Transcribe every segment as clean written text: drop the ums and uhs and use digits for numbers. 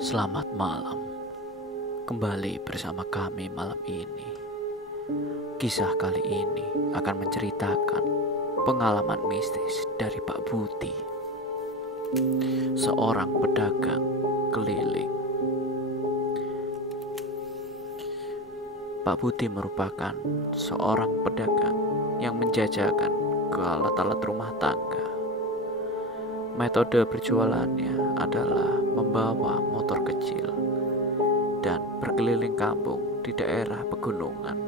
Selamat malam, kembali bersama kami malam ini. Kisah kali ini akan menceritakan pengalaman mistis dari Pak Buti, seorang pedagang keliling. Pak Buti merupakan seorang pedagang yang menjajakan ke alat-alat rumah tangga. Metode berjualannya adalah membawa motor kecil dan berkeliling kampung di daerah pegunungan.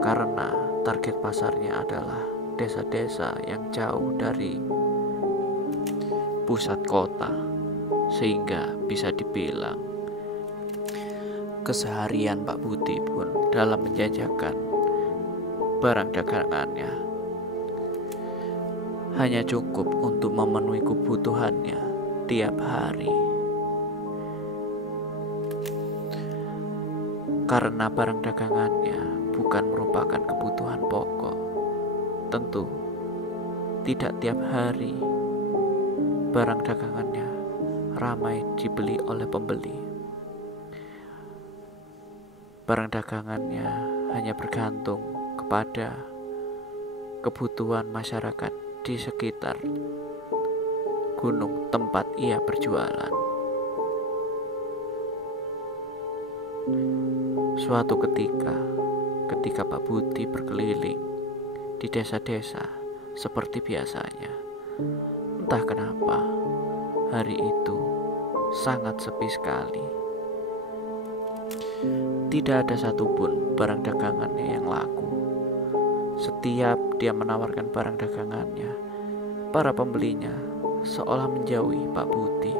Karena target pasarnya adalah desa-desa yang jauh dari pusat kota, sehingga bisa dibilang keseharian Pak Buti pun dalam menjajakan barang dagangannya hanya cukup untuk memenuhi kebutuhannya tiap hari. Karena barang dagangannya bukan merupakan kebutuhan pokok, tentu tidak tiap hari barang dagangannya ramai dibeli oleh pembeli. Barang dagangannya hanya bergantung kepada kebutuhan masyarakat di sekitar gunung tempat ia berjualan. Suatu ketika Pak Buti berkeliling di desa-desa seperti biasanya, entah kenapa hari itu sangat sepi sekali. Tidak ada satupun barang dagangannya yang laku. Setiap dia menawarkan barang dagangannya, para pembelinya seolah menjauhi Pak Buti.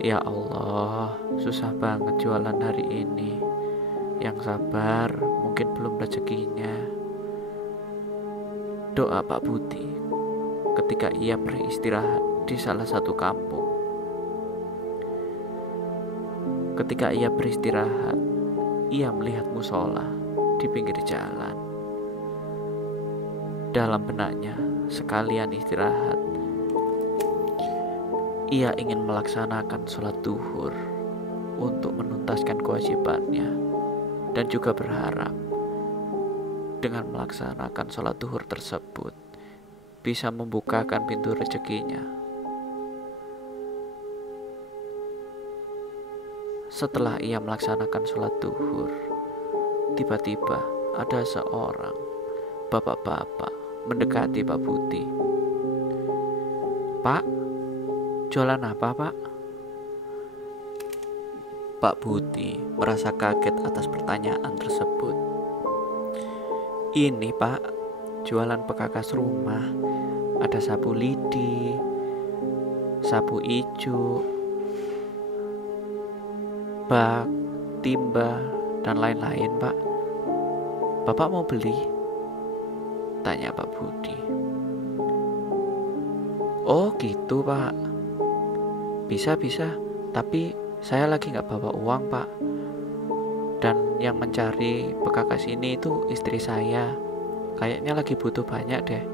Ya Allah, susah banget jualan hari ini. Yang sabar, mungkin belum rezekinya. Doa Pak Buti ketika ia beristirahat di salah satu kampung. Ketika ia beristirahat, ia melihat musola di pinggir jalan. Dalam benaknya, sekalian istirahat, ia ingin melaksanakan sholat duhur untuk menuntaskan kewajibannya, dan juga berharap dengan melaksanakan sholat duhur tersebut bisa membukakan pintu rezekinya. Setelah ia melaksanakan sholat duhur, tiba-tiba ada seorang bapak-bapak mendekati Pak Buti. "Pak, jualan apa, Pak?" Pak Buti merasa kaget atas pertanyaan tersebut. "Ini, Pak, jualan pekakas rumah. Ada sapu lidi, sapu ijuk, bak, timba, dan lain-lain, Pak. Bapak mau beli?" tanya Pak Budi. "Oh gitu, Pak. Bisa, tapi saya lagi gak bawa uang, Pak. Dan yang mencari pekakas ini itu istri saya. Kayaknya lagi butuh banyak deh.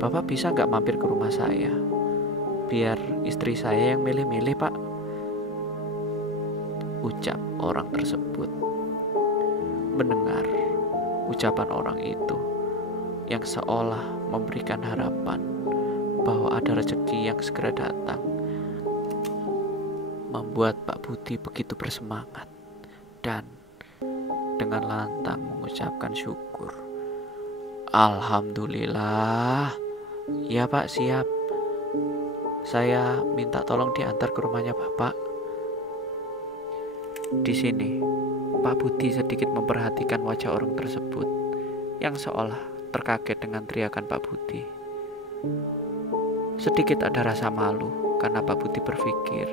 Bapak bisa gak mampir ke rumah saya? Biar istri saya yang milih-milih, Pak," ucap orang tersebut. Mendengar ucapan orang itu yang seolah memberikan harapan bahwa ada rezeki yang segera datang, membuat Pak Buti begitu bersemangat dan dengan lantang mengucapkan syukur. "Alhamdulillah, ya Pak, siap. Saya minta tolong diantar ke rumahnya Bapak." Di sini Pak Buti sedikit memperhatikan wajah orang tersebut yang seolah terkaget dengan teriakan Pak Buti. Sedikit ada rasa malu karena Pak Buti berpikir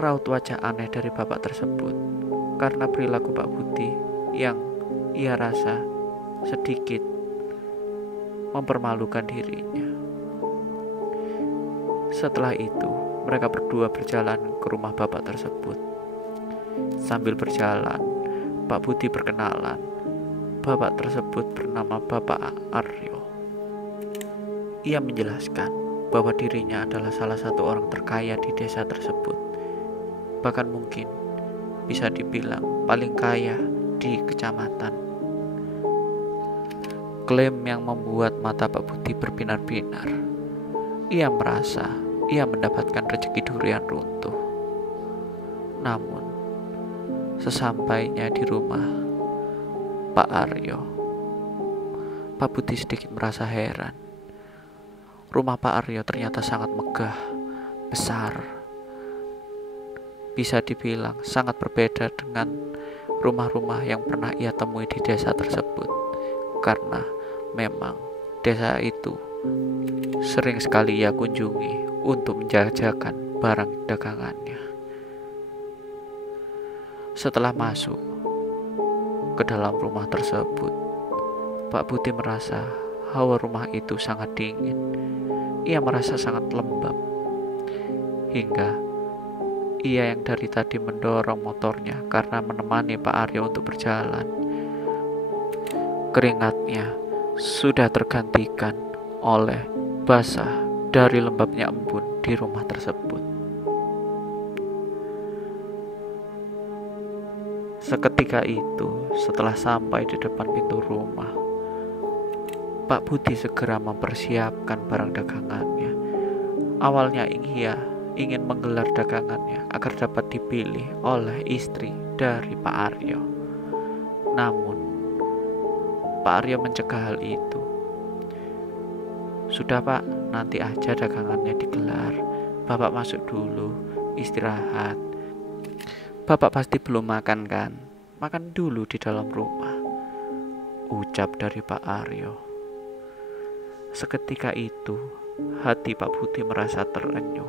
raut wajah aneh dari bapak tersebut karena perilaku Pak Buti yang ia rasa sedikit mempermalukan dirinya. Setelah itu, mereka berdua berjalan ke rumah bapak tersebut. Sambil berjalan, Pak Buti berkenalan. Bapak tersebut bernama Bapak Aryo. Ia menjelaskan bahwa dirinya adalah salah satu orang terkaya di desa tersebut. Bahkan mungkin bisa dibilang paling kaya di kecamatan. Klaim yang membuat mata Pak Budi berbinar-binar. Ia merasa ia mendapatkan rezeki durian runtuh. Namun, sesampainya di rumah Pak Aryo, Pak Budi sedikit merasa heran. Rumah Pak Aryo ternyata sangat megah, besar. Bisa dibilang sangat berbeda dengan rumah-rumah yang pernah ia temui di desa tersebut. Karena memang desa itu sering sekali ia kunjungi untuk menjajakan barang dagangannya. Setelah masuk ke dalam rumah tersebut, Pak Budi merasa hawa rumah itu sangat dingin. Ia merasa sangat lembab. Hingga ia yang dari tadi mendorong motornya karena menemani Pak Aryo untuk berjalan. Keringatnya sudah tergantikan oleh basah dari lembabnya embun di rumah tersebut. Seketika itu, setelah sampai di depan pintu rumah, Pak Budi segera mempersiapkan barang dagangannya. Awalnya ia ingin menggelar dagangannya agar dapat dipilih oleh istri dari Pak Aryo. Namun, Pak Aryo mencegah hal itu. Sudah Pak, nanti aja dagangannya digelar. Bapak masuk dulu, istirahat. Bapak pasti belum makan kan? Makan dulu di dalam rumah, ucap dari Pak Aryo. Seketika itu, hati Pak Budi merasa terenyuh.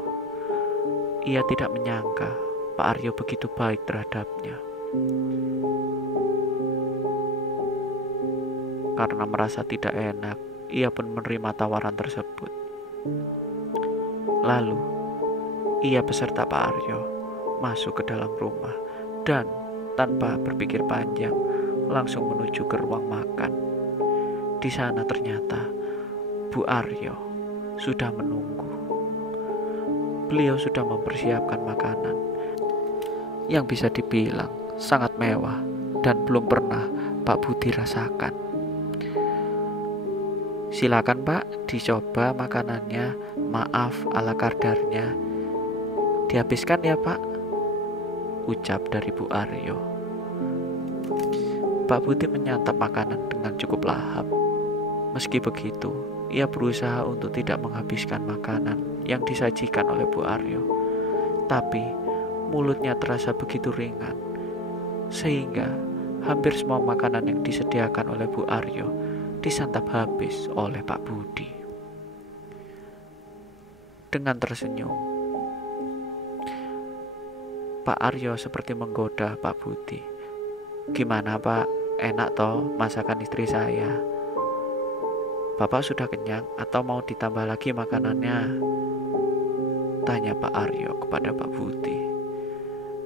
Ia tidak menyangka Pak Aryo begitu baik terhadapnya. Karena merasa tidak enak, ia pun menerima tawaran tersebut. Lalu, ia beserta Pak Aryo masuk ke dalam rumah dan tanpa berpikir panjang langsung menuju ke ruang makan. Di sana ternyata Bu Aryo sudah menunggu. Beliau sudah mempersiapkan makanan yang bisa dibilang sangat mewah dan belum pernah Pak Budi rasakan. Silakan Pak, dicoba makanannya. Maaf ala kadarnya. Dihabiskan ya Pak, ucap dari Bu Aryo. Pak Budi menyantap makanan dengan cukup lahap. Meski begitu, ia berusaha untuk tidak menghabiskan makanan yang disajikan oleh Bu Aryo. Tapi mulutnya terasa begitu ringan, sehingga hampir semua makanan yang disediakan oleh Bu Aryo disantap habis oleh Pak Budi. Dengan tersenyum, Pak Aryo seperti menggoda Pak Budi. Gimana Pak, enak toh masakan istri saya? Bapak sudah kenyang atau mau ditambah lagi makanannya? Tanya Pak Aryo kepada Pak Budi.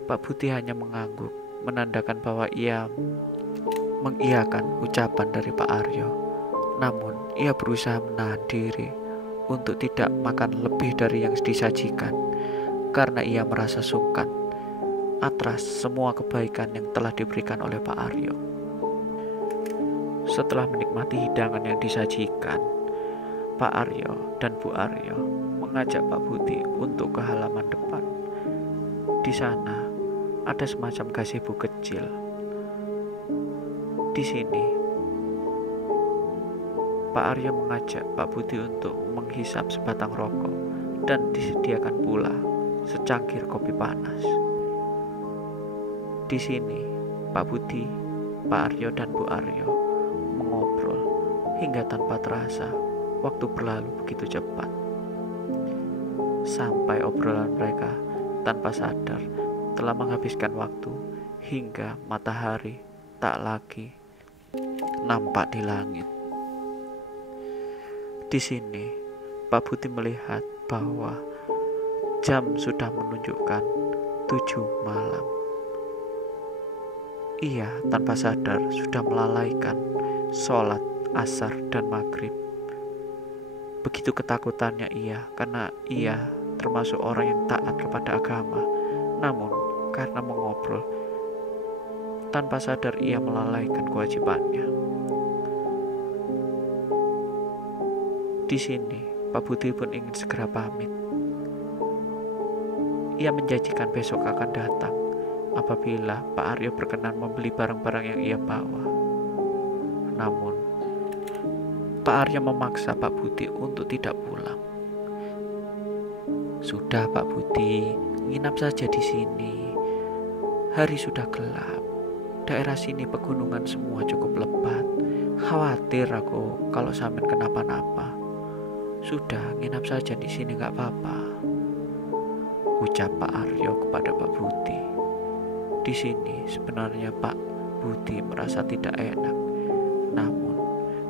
Pak Budi hanya mengangguk, menandakan bahwa ia mengiyakan ucapan dari Pak Aryo. Namun ia berusaha menahan diri untuk tidak makan lebih dari yang disajikan, karena ia merasa sungkan atas semua kebaikan yang telah diberikan oleh Pak Aryo. Setelah menikmati hidangan yang disajikan, Pak Aryo dan Bu Aryo mengajak Pak Budi untuk ke halaman depan. Di sana ada semacam gazebo kecil. Di sini Pak Aryo mengajak Pak Budi untuk menghisap sebatang rokok dan disediakan pula secangkir kopi panas. Di sini, Pak Budi, Pak Aryo dan Bu Aryo mengobrol hingga tanpa terasa waktu berlalu begitu cepat. Sampai obrolan mereka tanpa sadar telah menghabiskan waktu hingga matahari tak lagi nampak di langit. Di sini, Pak Budi melihat bahwa jam sudah menunjukkan 7 malam. Ia tanpa sadar sudah melalaikan sholat asar dan maghrib. Begitu ketakutannya ia karena ia termasuk orang yang taat kepada agama. Namun karena mengobrol, tanpa sadar ia melalaikan kewajibannya. Di sini Pak Budi pun ingin segera pamit. Ia menjanjikan besok akan datang apabila Pak Aryo berkenan membeli barang-barang yang ia bawa. Namun Pak Aryo memaksa Pak Budi untuk tidak pulang. Sudah Pak Budi, nginap saja di sini. Hari sudah gelap. Daerah sini pegunungan semua cukup lebat. Khawatir aku kalau sampean kenapa-napa. Sudah, nginap saja di sini nggak apa-apa, ucap Pak Aryo kepada Pak Budi. Di sini sebenarnya Pak Budi merasa tidak enak, namun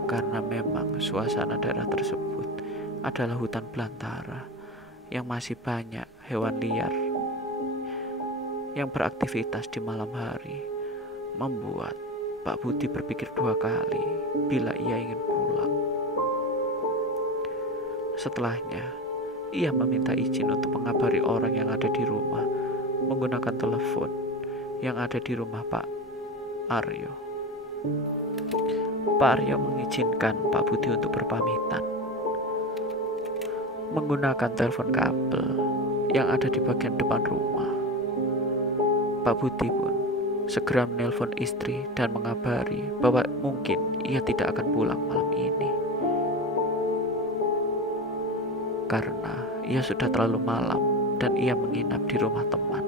karena memang suasana daerah tersebut adalah hutan belantara yang masih banyak hewan liar yang beraktivitas di malam hari, membuat Pak Budi berpikir dua kali bila ia ingin pulang. Setelahnya, ia meminta izin untuk mengabari orang yang ada di rumah menggunakan telepon yang ada di rumah Pak Aryo. Pak Aryo mengizinkan Pak Budi untuk berpamitan. Menggunakan telepon kabel yang ada di bagian depan rumah, Pak Budi pun segera menelpon istri dan mengabari bahwa mungkin ia tidak akan pulang malam ini karena ia sudah terlalu malam dan ia menginap di rumah teman.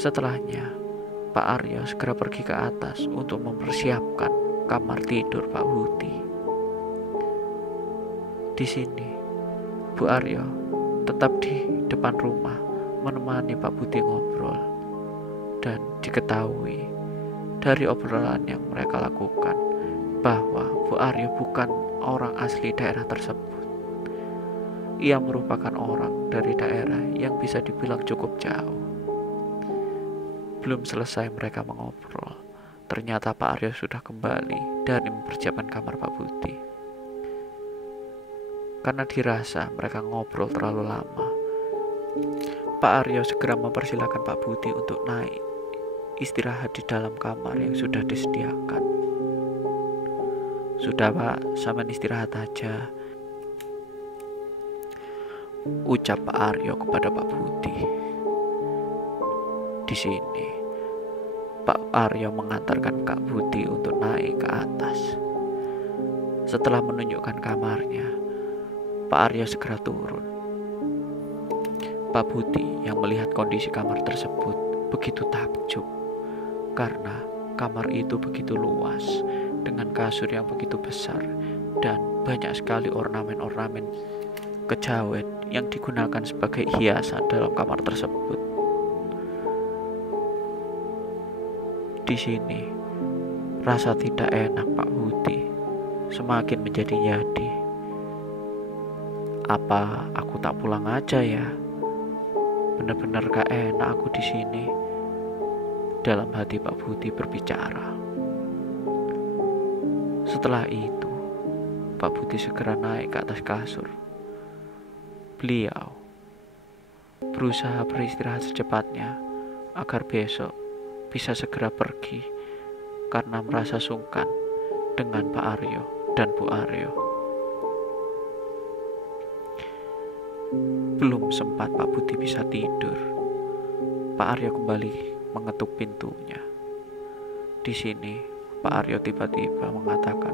Setelahnya, Pak Aryo segera pergi ke atas untuk mempersiapkan kamar tidur Pak Budi. Di sini, Bu Aryo tetap di depan rumah menemani Pak Budi ngobrol, dan diketahui dari obrolan yang mereka lakukan bahwa Bu Aryo bukan orang asli daerah tersebut. Ia merupakan orang dari daerah yang bisa dibilang cukup jauh. Belum selesai mereka mengobrol, ternyata Pak Aryo sudah kembali dan mempersiapkan kamar Pak Budi. Karena dirasa mereka ngobrol terlalu lama, Pak Aryo segera mempersilahkan Pak Budi untuk naik istirahat di dalam kamar yang sudah disediakan. Sudah Pak, sampean istirahat aja, ucap Pak Aryo kepada Pak Budi. Di sini, Pak Aryo mengantarkan Kak Budi untuk naik ke atas. Setelah menunjukkan kamarnya, Pak Aryo segera turun. Pak Budi yang melihat kondisi kamar tersebut begitu takjub karena kamar itu begitu luas dengan kasur yang begitu besar dan banyak sekali ornamen-ornamen kejawen yang digunakan sebagai hiasan dalam kamar tersebut. Di sini, rasa tidak enak Pak Budi semakin menjadi-jadi. Apa aku tak pulang aja ya? Benar-benar gak enak aku di sini. Dalam hati Pak Budi berbicara. Setelah itu, Pak Budi segera naik ke atas kasur. Beliau berusaha beristirahat secepatnya agar besok bisa segera pergi karena merasa sungkan dengan Pak Aryo dan Bu Aryo. Belum sempat Pak Budi bisa tidur, Pak Aryo kembali mengetuk pintunya. Di sini Pak Aryo tiba-tiba mengatakan,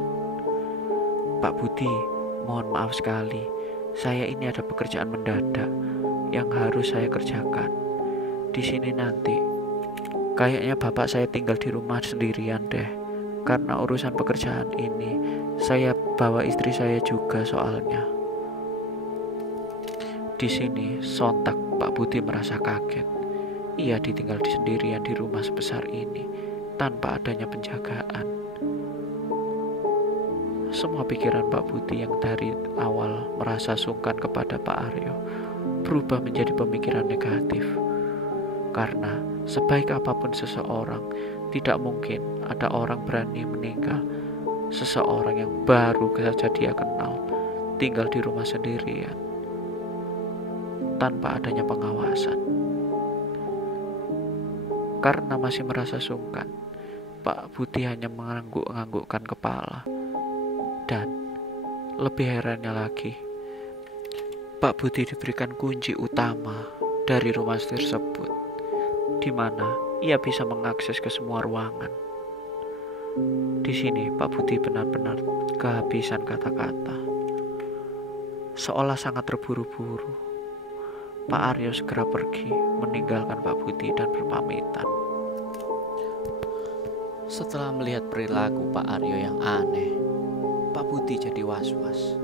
"Pak Budi, mohon maaf sekali. Saya ini ada pekerjaan mendadak yang harus saya kerjakan. Di sini nanti kayaknya bapak saya tinggal di rumah sendirian deh. Karena urusan pekerjaan ini saya bawa istri saya juga soalnya." Di sini sontak Pak Budi merasa kaget. Ia ditinggal sendirian di rumah sebesar ini tanpa adanya penjagaan. Semua pikiran Pak Budi yang dari awal merasa sungkan kepada Pak Aryo berubah menjadi pemikiran negatif. Karena sebaik apapun seseorang, tidak mungkin ada orang berani meninggal seseorang yang baru saja dia kenal tinggal di rumah sendirian tanpa adanya pengawasan. Karena masih merasa sungkan, Pak Budi hanya mengangguk-anggukkan kepala. Dan lebih herannya lagi, Pak Budi diberikan kunci utama dari rumah tersebut, di mana ia bisa mengakses ke semua ruangan. Di sini Pak Budi benar-benar kehabisan kata-kata. Seolah sangat terburu-buru, Pak Aryo segera pergi meninggalkan Pak Budi dan berpamitan. Setelah melihat perilaku Pak Aryo yang aneh, Pak Budi jadi was-was.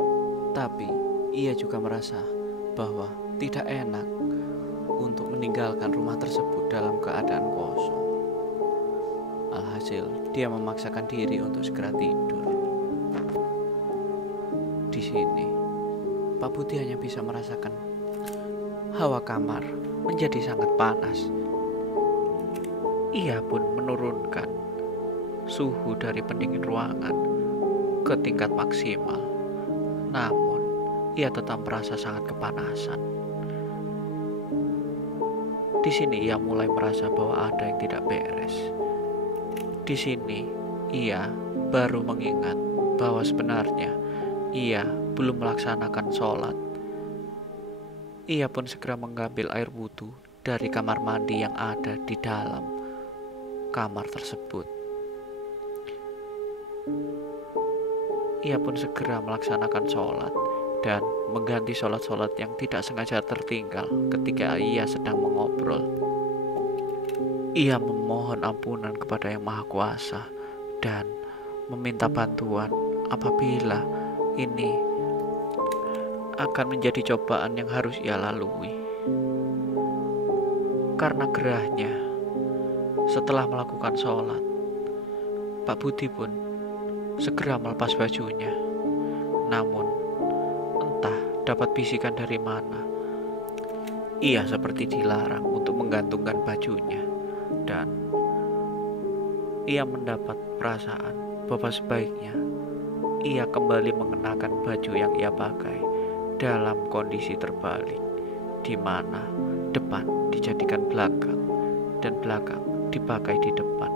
Tapi ia juga merasa bahwa tidak enak untuk meninggalkan rumah tersebut dalam keadaan kosong. Alhasil, dia memaksakan diri untuk segera tidur. Di sini, Pak Budi hanya bisa merasakan hawa kamar menjadi sangat panas. Ia pun menurunkan suhu dari pendingin ruangan ke tingkat maksimal. Namun, ia tetap merasa sangat kepanasan. Di sini ia mulai merasa bahwa ada yang tidak beres. Di sini ia baru mengingat bahwa sebenarnya ia belum melaksanakan sholat. Ia pun segera mengambil air wudhu dari kamar mandi yang ada di dalam kamar tersebut. Ia pun segera melaksanakan sholat dan mengganti sholat-sholat yang tidak sengaja tertinggal ketika ia sedang mengobrol. Ia memohon ampunan kepada Yang Maha Kuasa dan meminta bantuan apabila ini akan menjadi cobaan yang harus ia lalui. Karena gerahnya, setelah melakukan sholat, Pak Budi pun segera melepas bajunya. Namun, entah dapat bisikan dari mana, ia seperti dilarang untuk menggantungkan bajunya. Dan ia mendapat perasaan bahwa sebaiknya ia kembali mengenakan baju yang ia pakai dalam kondisi terbalik, di mana depan dijadikan belakang dan belakang dipakai di depan.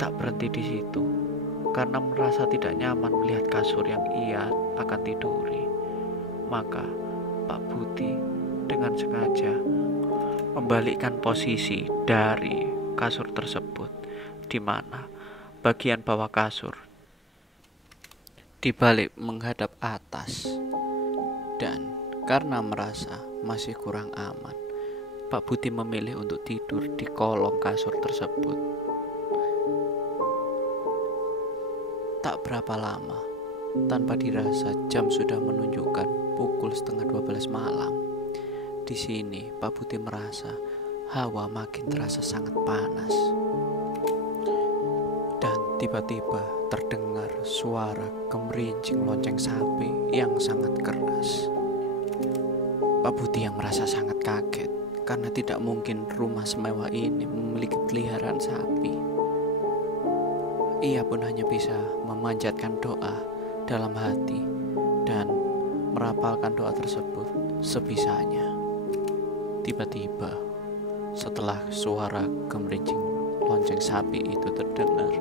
Tak berhenti di situ, karena merasa tidak nyaman melihat kasur yang ia akan tiduri, maka Pak Budi dengan sengaja membalikkan posisi dari kasur tersebut, di mana bagian bawah kasur dibalik menghadap atas. Dan karena merasa masih kurang aman, Pak Budi memilih untuk tidur di kolong kasur tersebut. Tak berapa lama, tanpa dirasa jam sudah menunjukkan pukul 11:30 malam. Di sini Pak Budi merasa hawa makin terasa sangat panas. Dan tiba-tiba terdengar suara gemerincing lonceng sapi yang sangat keras. Pak Budi yang merasa sangat kaget karena tidak mungkin rumah semewah ini memiliki peliharaan sapi. Ia pun hanya bisa memanjatkan doa dalam hati dan merapalkan doa tersebut sebisanya. Tiba-tiba, setelah suara gemerincing lonceng sapi itu terdengar,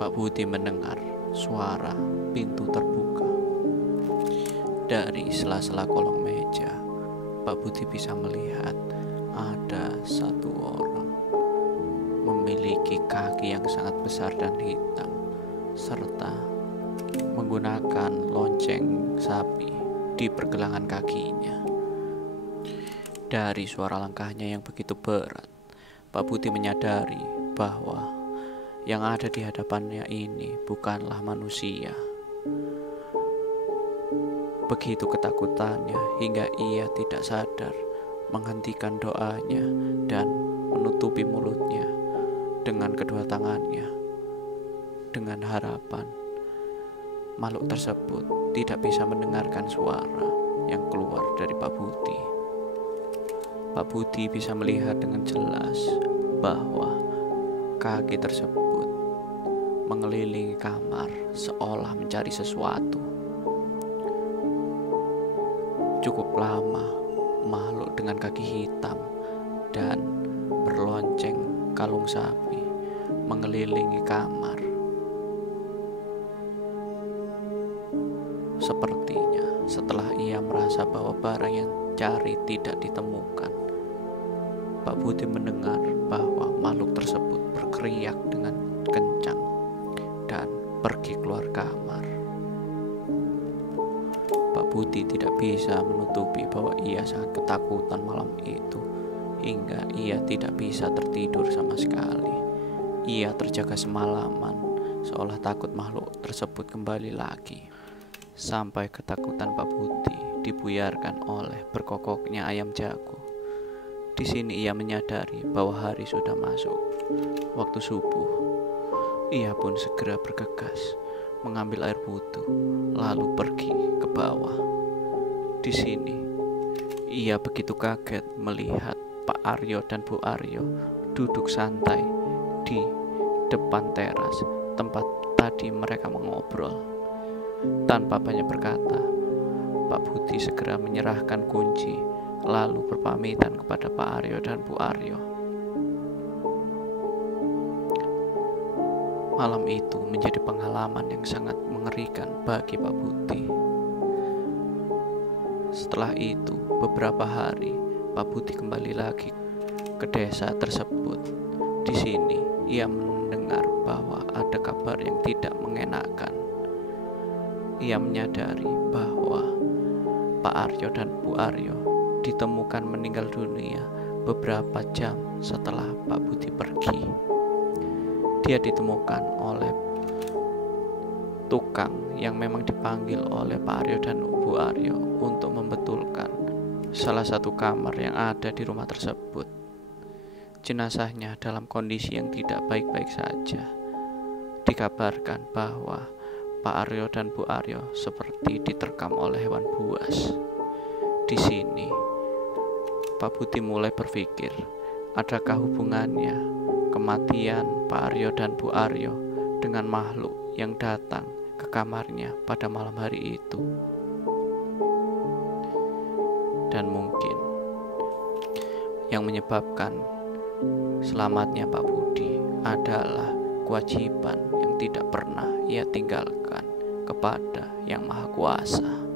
Pak Budi mendengar suara pintu terbuka. Dari sela-sela kolong meja, Pak Budi bisa melihat ada satu orang memiliki kaki yang sangat besar dan hitam, serta menggunakan lonceng sapi di pergelangan kakinya. Dari suara langkahnya yang begitu berat, Pak Budi menyadari bahwa yang ada di hadapannya ini bukanlah manusia. Begitu ketakutannya hingga ia tidak sadar menghentikan doanya dan menutupi mulutnya dengan kedua tangannya, dengan harapan makhluk tersebut tidak bisa mendengarkan suara yang keluar dari Pak Budi. Pak Budi bisa melihat dengan jelas bahwa Kaki tersebut mengelilingi kamar seolah mencari sesuatu. Cukup lama makhluk dengan kaki hitam dan berlonceng kalung sapi mengelilingi kamar. Sepertinya setelah ia merasa bahwa barang yang cari tidak ditemukan, Pak Budi mendengar bahwa makhluk tersebut berkeriak dengan kencang dan pergi keluar kamar. Pak Budi tidak bisa menutupi bahwa ia sangat ketakutan malam itu, hingga ia tidak bisa tertidur sama sekali. Ia terjaga semalaman, seolah takut makhluk tersebut kembali lagi. Sampai ketakutan Pak Budi dibuyarkan oleh berkokoknya ayam jago. Di sini ia menyadari bahwa hari sudah masuk, waktu subuh. Ia pun segera bergegas mengambil air wudhu, lalu pergi ke bawah. Di sini, ia begitu kaget melihat Pak Aryo dan Bu Aryo duduk santai di depan teras tempat tadi mereka mengobrol. Tanpa banyak berkata, Pak Budi segera menyerahkan kunci, lalu berpamitan kepada Pak Aryo dan Bu Aryo. Malam itu menjadi pengalaman yang sangat mengerikan bagi Pak Budi. Setelah itu, beberapa hari, Pak Budi kembali lagi ke desa tersebut. Di sini, ia mendengar bahwa ada kabar yang tidak mengenakan. Ia menyadari bahwa Pak Aryo dan Bu Aryo ditemukan meninggal dunia beberapa jam setelah Pak Budi pergi. Dia ditemukan oleh tukang yang memang dipanggil oleh Pak Aryo dan Bu Aryo untuk membetulkan salah satu kamar yang ada di rumah tersebut. Jenazahnya dalam kondisi yang tidak baik-baik saja. Dikabarkan bahwa Pak Aryo dan Bu Aryo seperti diterkam oleh hewan buas. Di sini, Pak Budi mulai berpikir, adakah hubungannya kematian Pak Aryo dan Bu Aryo dengan makhluk yang datang ke kamarnya pada malam hari itu. Dan mungkin yang menyebabkan selamatnya Pak Budi adalah kewajiban yang tidak pernah ia tinggalkan kepada Yang Maha Kuasa.